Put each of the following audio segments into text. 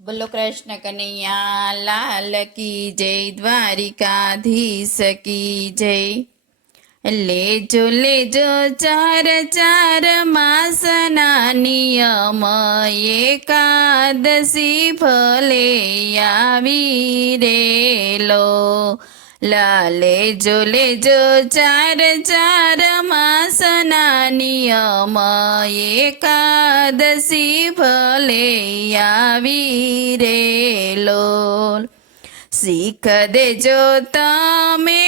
બોલો કૃષ્ણ કનૈયા લાલ કી જય, દ્વારિકાધીશ કી જય। લેજો લેજો ચાર ચાર માસના નિયમ, એકાદશી ભલે આવી રેલો। લેજો લેજો ચાર ચાર માસના નિયમ, એકાદશી ભલે આવી રેલો। શીખ દેજો તમે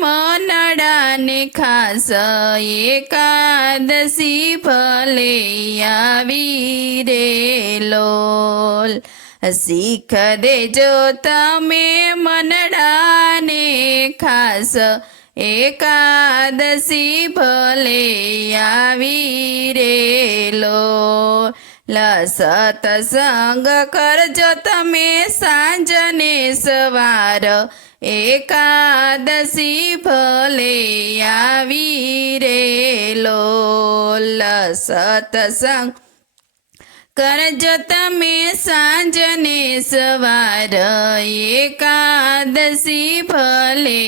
મનડાને ખાસ, એકાદશી ભલે આવી રેલો। શીખ દેજો તમે મનડાને ખાસ, એકાદશી ભલે આવી રેલો। સત્સંગ કરજો તમે સાંજ ને સવાર, એકાદશી ભલે આવી રેલો। સત્સંગ કરજો તમે સાંજ ને સવાર, એકાદશી ભલે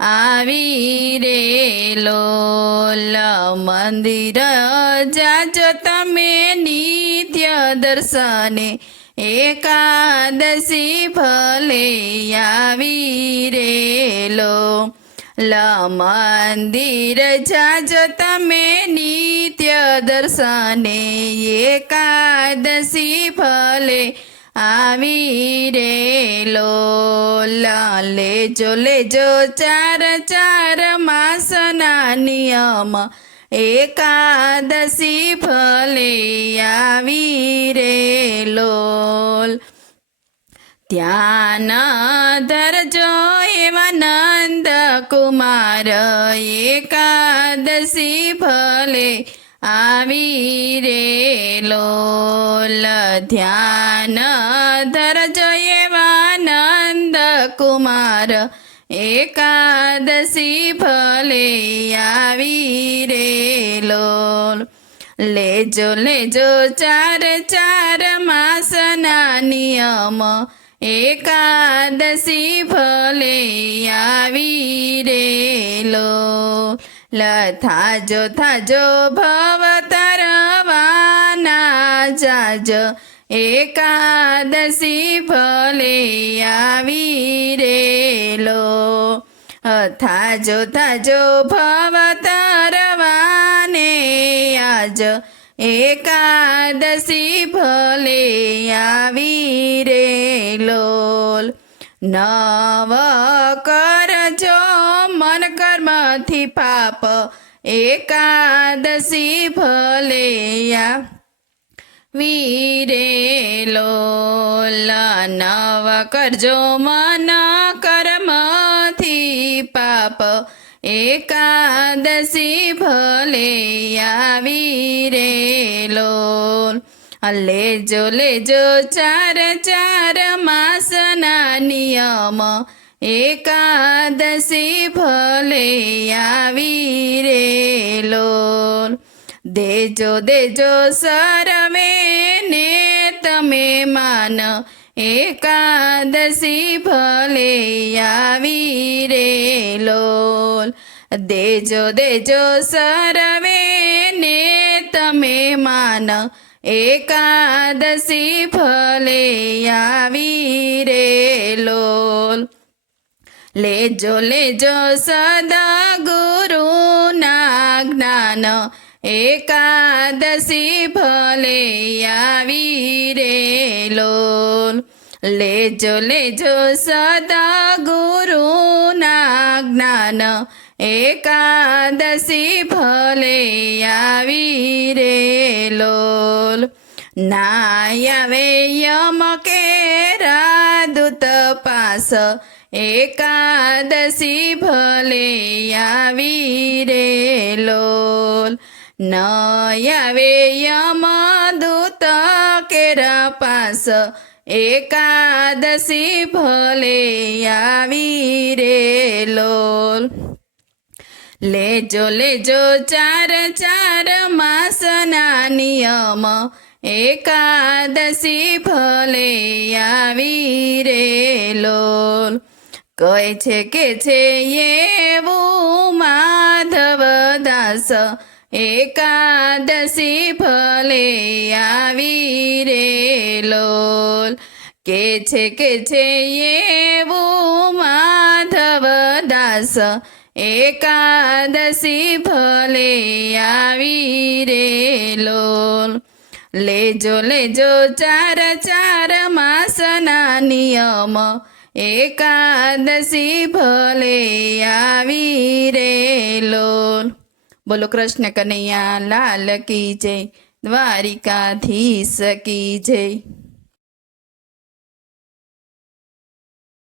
આવી રેલો। મંદિર જાજો તમે નિત્ય દર્શને, એકાદશી ભલે આવી રેલો। મંદિર જાજો તમે નિત્ય દર્શને, એકાદશી ભલે આવી રેલો। લેજો લેજો ચાર ચાર માસના નિયમ, એકાદશી ભલે આવી રેલો। ધ્યાન ધરજો એવા નંદ કુમાર, એકાદશી ભલે આવી રેલો। ધ્યાન ધરજો એવા નંદ કુમાર, એકાદશી ભલે આવી રેલો। લેજો લેજો ચાર ચાર માસના નિયમ, એકાદશી ભલે આવી રેલો। થાજો થાજો ભવ તરવાના જાજ, એકાદશી ભલે આવી રેલો। થાજો થાજો ભવ તરવાને આજ, એકાદશી ભલે આવી રેલો। નવ કરજો મન કર્મથી પાપ, એકાદશી ભલે આવી રેલો। નવ કરજો મન કર્મથી પાપ, એકાદશી ભલે આવી રેલો। લેજો લેજો ચાર ચાર માસના નિયમ, એકાદશી ભલે આવી રેલો। દેજો દેજો સર્વે ને તમે માન, એકાદશી ભલે આવી રેલો। દેજો દેજો સર્વે ને તમે માન, એકાદશી ભલે આવી રેલો। લેજો લેજો સદગુરુના જ્ઞાન, એકાદશી ભલે આવી રેલો। લેજો લેજો સદગુરુના જ્ઞાન, એકાદશી ભલે આવી રેલો। ના આવે યમ કેરા દૂત પાસ, એકાદશી ભલે આવી રેલો। ન આવે યમ દૂત કેરા પાસ, એકાદશી ભલે આવી રેલો। લેજો લેજો ચાર ચાર માસના નિયમ, એકાદશી ભલે આવી રે લોલ. કહે છે કે છે એવું માધવદાસ, એકાદશી ભલે આવી રે લોલ. કે છે એવું માધવદાસ, એકાદશી ભલે આવી રે લોલ. લેજો લેજો ચાર ચાર માસના નિયમ, એકાદશી ભલે આવી રે લોલ. બોલો કૃષ્ણ કનૈયા લાલ કી જય, દ્વારિકાધીશ કી જય.